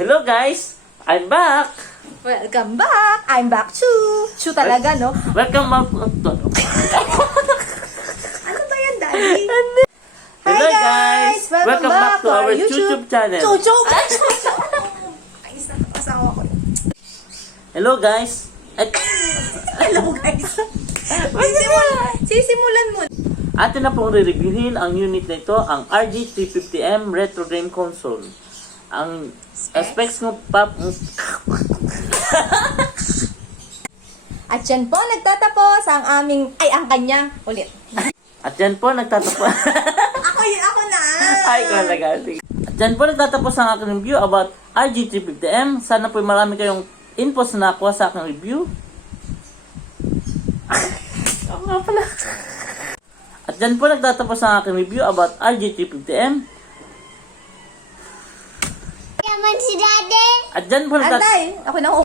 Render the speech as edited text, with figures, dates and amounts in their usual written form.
Hello guys! I'm back! Welcome back! I'm back too! Too talaga, no? Welcome back! Ano ba yan, Daddy? Hello guys! Welcome back to our YouTube channel. YouTube! Ayos na, asawa ko. Hello guys! Hello, guys! Sisimulan mo. Atin na pong re-reviewin ang unit na ito, ang RG350M Retro Game Console. Ang specs ng At yan po, nagtatapos ang aming, ang kanya, ulit. At yan po, nagtatapos. Ako na! Ay, talaga. At yan po, nagtatapos ang aking review about RG350M. Sana po marami kayong infos na nakuha sa aking review. Ako nga pala. At yan po, nagtatapos ang aking review about RG350M. Yaman si Daddy. At yan po, Antay! Ako na